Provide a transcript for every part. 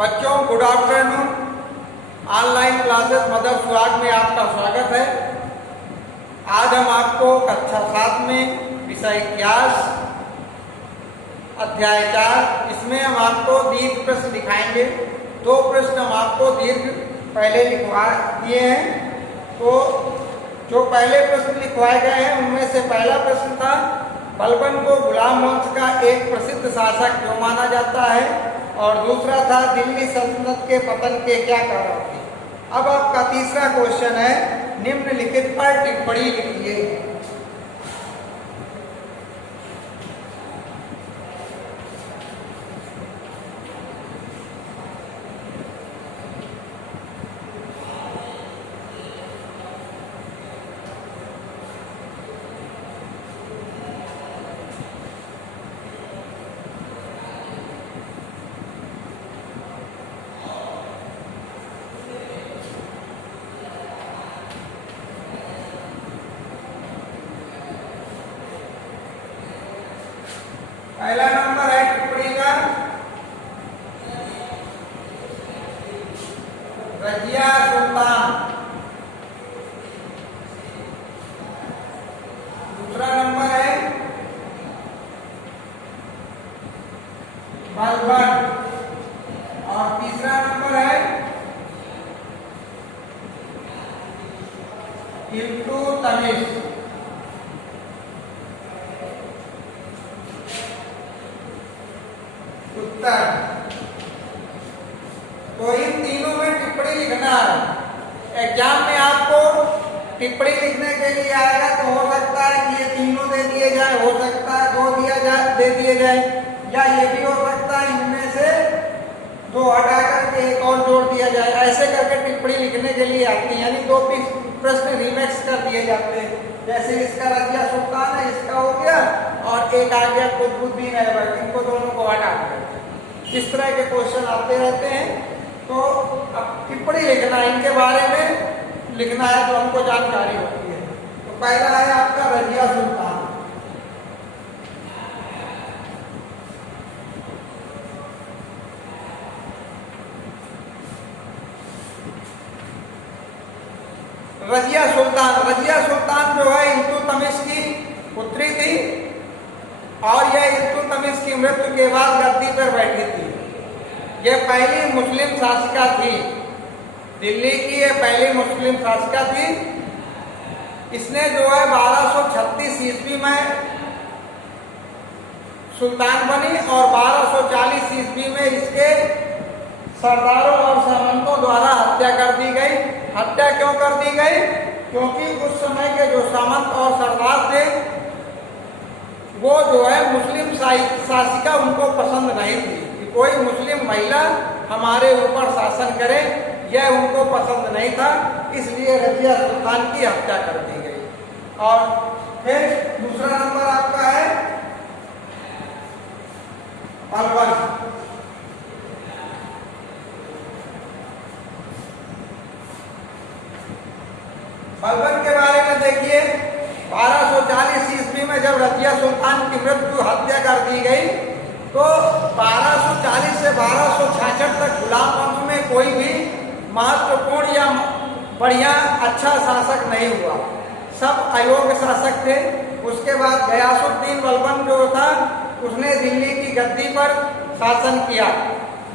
बच्चों good afternoon. Online classes mother सुहाग में आपका स्वागत है। आज हम आपको कक्षा 7 में विषय इतिहास अध्याय 4 इसमें हम आपको दीर्घ प्रश्न दिखाएंगे। 2 प्रश्न हम आपको दीर्घ पहले लिखवा दिए हैं। तो जो पहले प्रश्न लिखवाए गए हैं उनमें से पहला प्रश्न था, बलबन को गुलाम वंश का एक प्रसिद्ध शासक क्यों माना जाता है, और दूसरा था दिल्ली सल्तनत के पतन के क्या कारण थे। अब आपका तीसरा क्वेश्चन है, निम्नलिखित पर टिप्पणी लिखिए। पहला नंबर है टिप्पणी का, रजिया सुल्तान। दूसरा नंबर है बलबन, और तीसरा नंबर है इल्तुतमिश। उत्तर। तो इन तीनों में टिप्पणी लिखना है। एग्जाम में आपको टिप्पणी लिखने के लिए आएगा तो हो सकता है कि ये तीनों दे दिए जाए, हो सकता है 2 दे दिए जाए, या ये भी हो सकता है इनमें से 2 हटा करके एक और जोड़ दिया जाए। ऐसे करके टिप्पणी लिखने के लिए आती है, यानी 2 प्रश्न रिमिक्स कर दिए जाते हैं। जैसे इसका रजिया सुल्तान है, इसका हो गया, और एक आ गया कुतुबुद्दीन ऐबक, इनको दोनों को हटा दिया। इस तरह के क्वेश्चन आते रहते हैं। तो अब टिप्पणी लिखना है, इनके बारे में लिखना है तो हमको जानकारी होती है। तो पहला है आपका रजिया सुल्तान। रजिया सुल्तान जो है इल्तुतमिश की पुत्री थी, और यह इल्तुतमिश की मृत्यु के बाद गद्दी पर बैठी थी। यह पहली मुस्लिम शासिका थी, दिल्ली की यह पहली मुस्लिम शासिका थी। इसने जो है 1236 ईस्वी में सुल्तान बनी, और 1240 ईस्वी में इसके सरदारों और सामंतों द्वारा हत्या कर दी गई। हत्या क्यों कर दी गई? क्योंकि उस समय के जो सामंत और सरदार थे वो जो है मुस्लिम शासिका उनको पसंद नहीं थी कि कोई मुस्लिम महिला हमारे ऊपर शासन करे, यह उनको पसंद नहीं था। इसलिए रजिया सुल्तान की हत्या कर दी गई। और फिर दूसरा नंबर आपका है बलबन। बलबन के बारे में देखिए, 1240 ईस्वी में जब रजिया सुल्तान की मृत्यु हत्या कर दी गई तो 1240 से 1266 तक गुलाम वंश में कोई भी महत्वपूर्ण या बढ़िया अच्छा शासक नहीं हुआ, सब अयोग्य शासक थे। उसके बाद गयासुद्दीन बलबन जो था उसने दिल्ली की गद्दी पर शासन किया।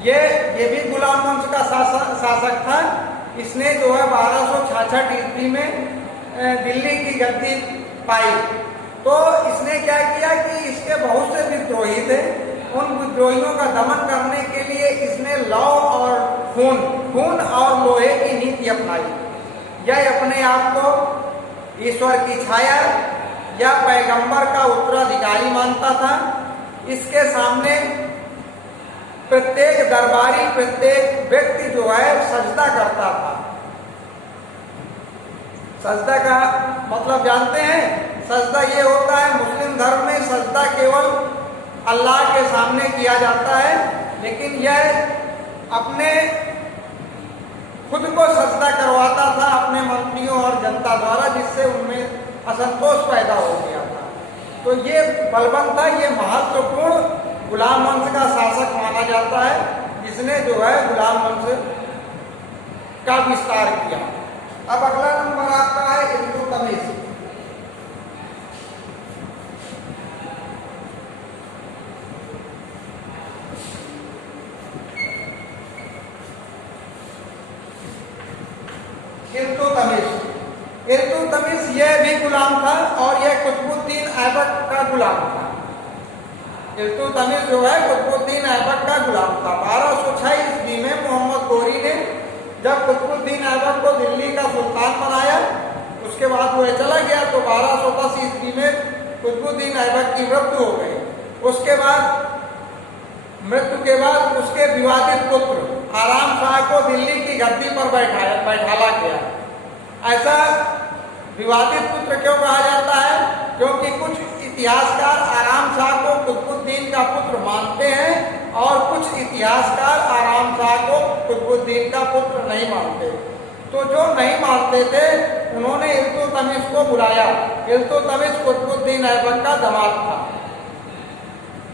ये भी गुलाम वंश का शासक था। इसने जो है 1266 ईस्वी में दिल्ली की गद्दी पाई। तो इसने क्या किया कि इसके बहुत से विद्रोही थे, उन विद्रोहियों का दमन करने के लिए इसने लौ और खून और लोहे की नीति अपनाई। यह अपने आप को ईश्वर की छाया या पैगंबर का उत्तराधिकारी मानता था। इसके सामने प्रत्येक दरबारी, प्रत्येक व्यक्ति जो है सजदा करता था। सजदा का मतलब जानते हैं? सजदा ये होता है, मुस्लिम धर्म में सजदा केवल अल्लाह के सामने किया जाता है, लेकिन यह अपने खुद को सजदा करवाता था अपने मंत्रियों और जनता द्वारा, जिससे उनमें असंतोष पैदा हो गया था। तो ये बलबन था, ये महत्वपूर्ण गुलाम वंश का शासक माना जाता है, जिसने इसने जो है गुलाम वंश का विस्तार किया। अब अगला नंबर आपका है इल्तुतमिश। इल्तुतमिश यह भी गुलाम था और यह कुतुबुद्दीन ऐबक का गुलाम था। इल्तुतमिश जो है कुतुबुद्दीन ऐबक का गुलाम था। 1206 ईस्वी में मोहम्मद गोरी ने जब कुतुबुद्दीन ऐबक को दिल्ली का सुल्तान बनाया, उसके बाद वह चला गया, तो 1210 ईस्वी में कुतुबुद्दीन ऐबक की मृत्यु हो गई। उसके बाद मृत्यु के बाद उसके विवादित पुत्र आराम शाह को दिल्ली की गद्दी पर बैठाला गया। ऐसा विवादित पुत्र क्यों कहा जाता है? क्योंकि कुछ इतिहासकार आराम शाह को कुतुबुद्दीन का पुत्र मानते हैं और कुछ इतिहासकार आराम शाह को कुतुबुद्दीन का पुत्र नहीं मानते। तो जो नहीं मानते थे उन्होंने इल्तुतमिश को बुलाया। इल्तुतमिश कुतुबुद्दीन ऐबक का दामाद था।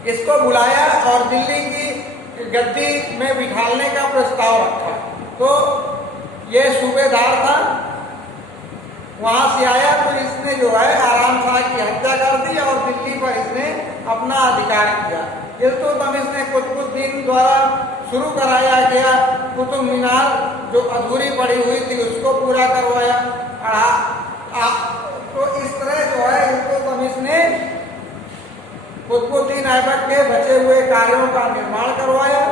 इसको बुलाया और दिल्ली की गद्दी में बिठाने का प्रस्ताव रखा। तो ये सूबेदार था, वहां से आया तो इसने जो है आराम शाह की हत्या कर दी और दिल्ली पर इसने अपना अधिकार किया। इल्तुतमिश ने कुतुबुद्दीन द्वारा शुरू कराया गया कुतुब मीनार जो अधूरी पड़ी हुई थी उसको पूरा करवाया। तो इस तरह जो है इल्तुतमिश ने कुतुबुद्दीन ऐबक के बचे हुए कार्यों का निर्माण करवाया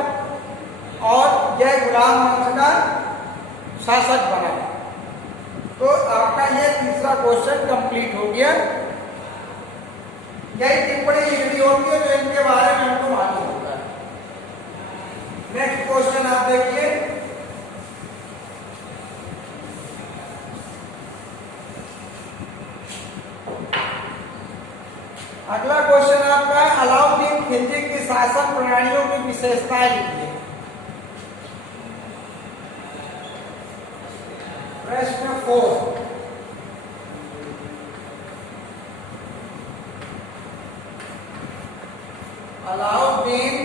और यह गुलाम वंश का शासक बना। तो आपका ये तीसरा क्वेश्चन कंप्लीट हो गया। यही टिप्पणी लिखनी होती है जो इनके बारे में हमको मालूम होता है। नेक्स्ट क्वेश्चन आप देखिए। अगला क्वेश्चन आपका है अलाउद्दीन खिलजी की शासन प्रणालियों की विशेषताएं लिखिए। प्रश्न 4। अलाउद्दीन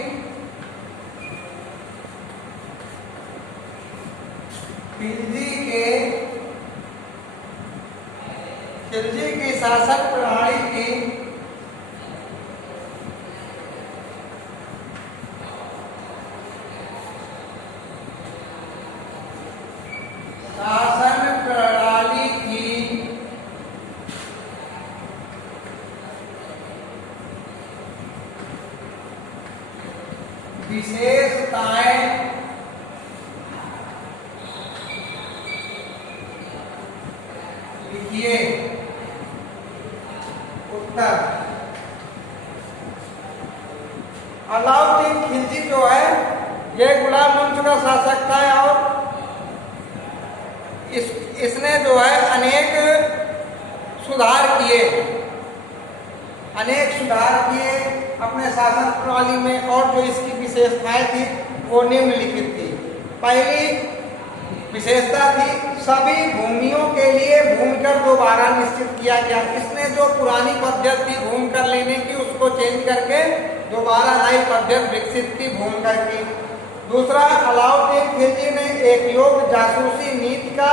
खिलजी की शासन प्रणाली की विशेषताएं लिखिए। उत्तर अलाउद्दीन खिलजी जो है यह गुलाम वंश का शासक था और इसने जो है अनेक सुधार किए अपने शासन प्रणाली में और जो इसकी विशेषताएं थी वो निम्नलिखित थी। पहली विशेषता थी सभी भूमियों के लिए भूमिकर दोबारा निश्चित किया गया। इसने जो पुरानी पद्धति थी भूमिकर लेने की उसको चेंज करके दोबारा नई पद्धति विकसित की भूमिकर की। दूसरा, अलाउद्दीन खिलजी ने एक योग जासूसी नीति का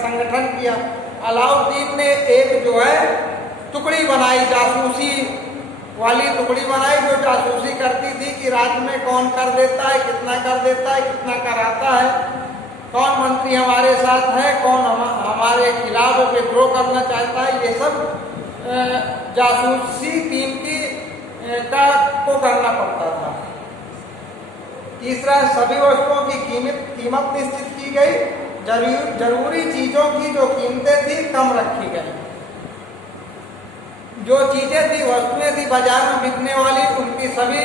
संगठन किया। अलाउद्दीन ने एक जो है टुकड़ी बनाई, जासूसी वाली टुकड़ी बनाई जो जासूसी करती थी कि राज्य में कौन कर देता है, कितना कर देता है, कितना कराता है, कौन मंत्री हमारे साथ है, कौन हमारे खिलाफ विद्रोह करना चाहता है। ये सब जासूसी टीम को करना पड़ता था। तीसरा, सभी वस्तुओं की कीमत निश्चित की गई। जरूरी चीजों की जो कीमतें थी कम रखी गई। जो चीजें थी, वस्तुएं थी बाजार में बिकने वाली, उनकी सभी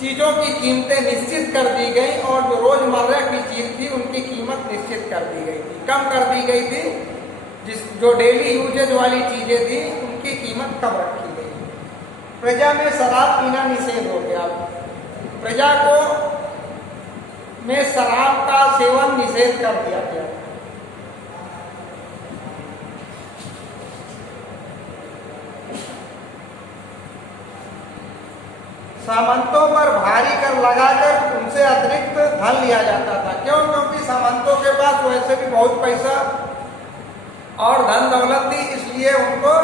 चीजों की कीमतें निश्चित कर दी गई और जो रोजमर्रा की चीज थी उनकी कीमत निश्चित कर दी गई थी, कम कर दी गई थी। जो डेली यूजेज वाली चीजें थी उनकी कीमत कम रखी गई। प्रजा में शराब पीना निषेध हो गया। प्रजा को में शराब का सेवन निषेध कर दिया गया। सामंतों पर भारी कर लगाकर उनसे अतिरिक्त धन लिया जाता था। क्यों? क्योंकि सामंतों के पास वैसे भी बहुत पैसा और धन दौलत थी, इसलिए उनको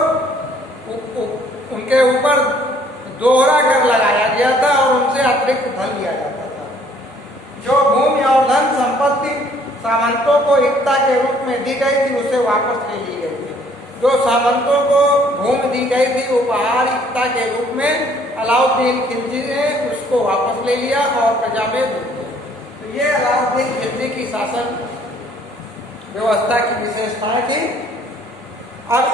उनके ऊपर दोहरा कर लगाया गया था और उनसे अतिरिक्त धन लिया जाता था। जो भूमि और धन संपत्ति सामंतों को एकता के रूप में दी गई थी, उसे वापस ले ली गई थी। जो सामंतों को भूमि दी गई थी उपहार एकता के रूप में, अलाउद्दीन खिलजी ने उसको वापस ले लिया और प्रजा में भेज दिया। तो ये अलाउद्दीन खिलजी की शासन व्यवस्था की विशेषताएं थी। अब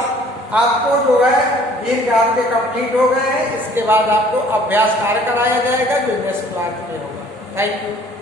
आपको जो है दीर्घ आपके कंप्लीट हो गए हैं। इसके बाद आपको अभ्यास कार्य कराया जाएगा जो नेक्स्ट क्लास में होगा। Thank you.